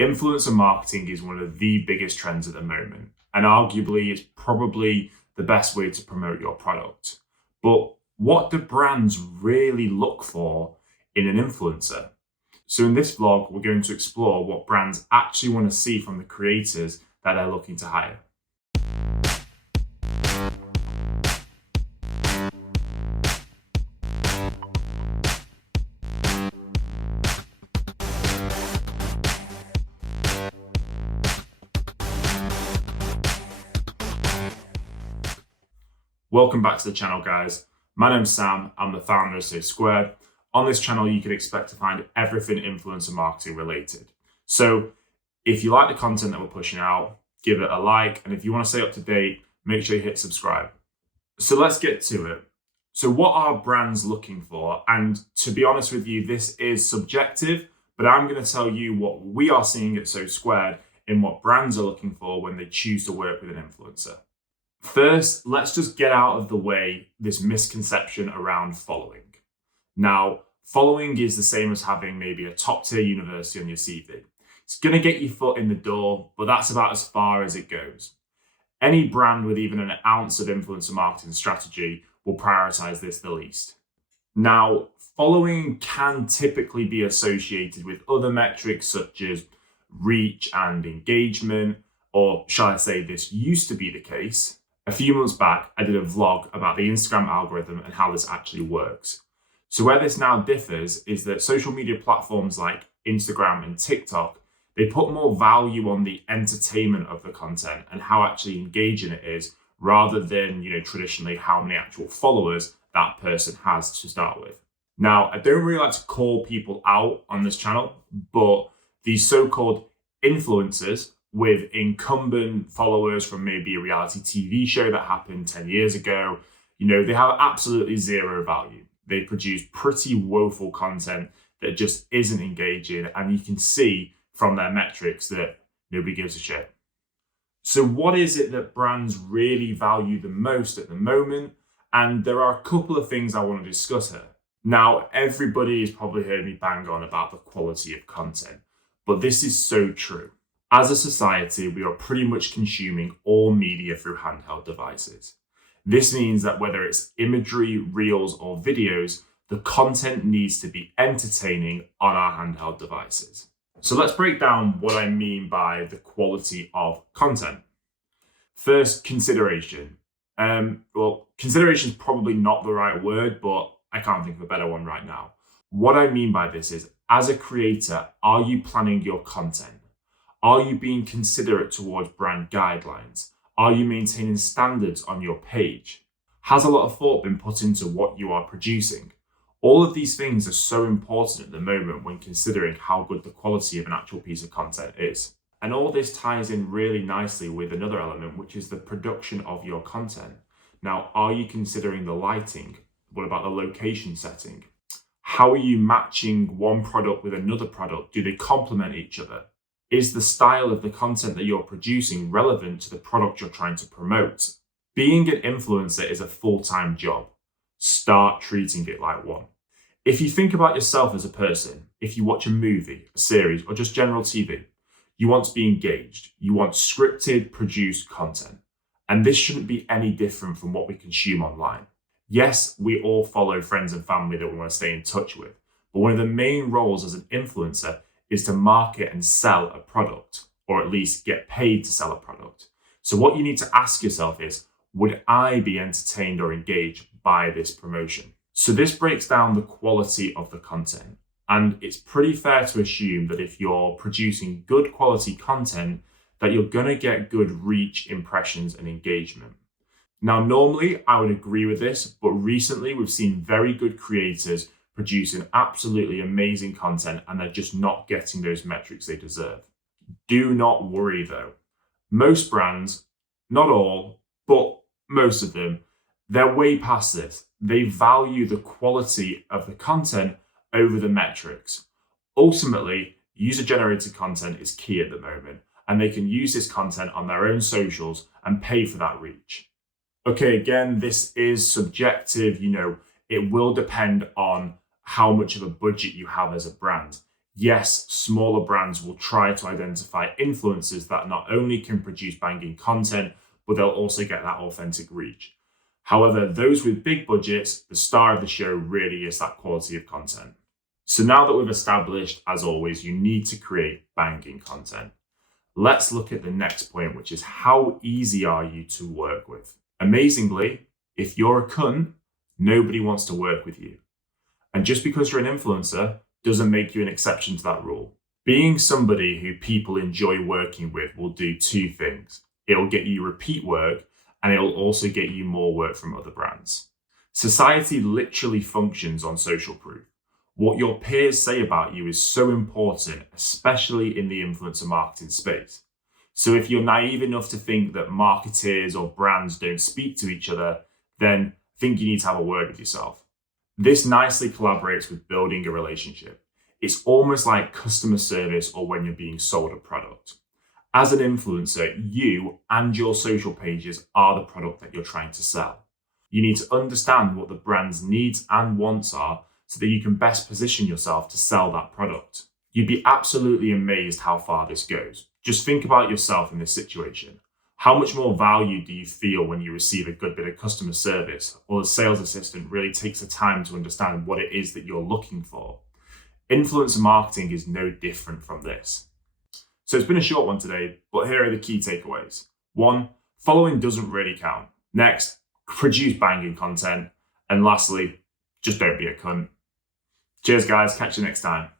Influencer marketing is one of the biggest trends at the moment, and arguably it's probably the best way to promote your product. But what do brands really look for in an influencer? So in this vlog, we're going to explore what brands actually want to see from the creators that they're looking to hire. Welcome back to the channel, guys. My name's Sam. I'm the founder of So Squared. On this channel, you can expect to find everything influencer marketing related. So if you like the content that we're pushing out, give it a like. And if you want to stay up to date, make sure you hit subscribe. So let's get to it. So what are brands looking for? And to be honest with you, this is subjective, but I'm going to tell you what we are seeing at So Squared in what brands are looking for when they choose to work with an influencer. First, let's just get out of the way this misconception around following. Now, following is the same as having maybe a top tier university on your CV. It's going to get your foot in the door, but that's about as far as it goes. Any brand with even an ounce of influencer marketing strategy will prioritize this the least. Now, following can typically be associated with other metrics such as reach and engagement, or shall I say this used to be the case. A few months back, I did a vlog about the Instagram algorithm and how this actually works. So where this now differs is that social media platforms like Instagram and TikTok, they put more value on the entertainment of the content and how actually engaging it is, rather than, traditionally how many actual followers that person has to start with. Now, I don't really like to call people out on this channel, but these so-called influencers with incumbent followers from maybe a reality TV show that happened 10 years ago, they have absolutely zero value. They produce pretty woeful content that just isn't engaging, and you can see from their metrics that nobody gives a shit. So what is it that brands really value the most at the moment? And there are a couple of things I want to discuss here. Now, everybody has probably heard me bang on about the quality of content, but this is so true. As a society, we are pretty much consuming all media through handheld devices. This means that whether it's imagery, reels, or videos, the content needs to be entertaining on our handheld devices. So let's break down what I mean by the quality of content. First, consideration. Consideration is probably not the right word, but I can't think of a better one right now. What I mean by this is, as a creator, are you planning your content? Are you being considerate towards brand guidelines? Are you maintaining standards on your page? Has a lot of thought been put into what you are producing? All of these things are so important at the moment when considering how good the quality of an actual piece of content is. And all this ties in really nicely with another element, which is the production of your content. Now, are you considering the lighting? What about the location setting? How are you matching one product with another product? Do they complement each other? Is the style of the content that you're producing relevant to the product you're trying to promote? Being an influencer is a full-time job. Start treating it like one. If you think about yourself as a person, if you watch a movie, a series, or just general TV, you want to be engaged. You want scripted, produced content. And this shouldn't be any different from what we consume online. Yes, we all follow friends and family that we want to stay in touch with, but one of the main roles as an influencer is to market and sell a product, or at least get paid to sell a product. So what you need to ask yourself is, would I be entertained or engaged by this promotion? So this breaks down the quality of the content. And it's pretty fair to assume that if you're producing good quality content, that you're going to get good reach, impressions, and engagement. Now, normally I would agree with this, but recently we've seen very good creators producing absolutely amazing content, and they're just not getting those metrics they deserve. Do not worry though. Most brands, not all, but most of them, they're way past this. They value the quality of the content over the metrics. Ultimately, user-generated content is key at the moment, and they can use this content on their own socials and pay for that reach. Okay, again, this is subjective, it will depend on how much of a budget you have as a brand. Yes, smaller brands will try to identify influencers that not only can produce banging content, but they'll also get that authentic reach. However, those with big budgets, the star of the show really is that quality of content. So now that we've established, as always, you need to create banging content. Let's look at the next point, which is how easy are you to work with? Amazingly, if you're a cunt, nobody wants to work with you. And just because you're an influencer doesn't make you an exception to that rule. Being somebody who people enjoy working with will do two things. It'll get you repeat work, and it'll also get you more work from other brands. Society literally functions on social proof. What your peers say about you is so important, especially in the influencer marketing space. So if you're naive enough to think that marketers or brands don't speak to each other, then I think you need to have a word with yourself. This nicely collaborates with building a relationship. It's almost like customer service or when you're being sold a product. As an influencer, you and your social pages are the product that you're trying to sell. You need to understand what the brand's needs and wants are so that you can best position yourself to sell that product. You'd be absolutely amazed how far this goes. Just think about yourself in this situation. How much more value do you feel when you receive a good bit of customer service, or the sales assistant really takes the time to understand what it is that you're looking for? Influencer marketing is no different from this. So it's been a short one today, but here are the key takeaways. 1, following doesn't really count. Next, produce banging content. And lastly, just don't be a cunt. Cheers, guys. Catch you next time.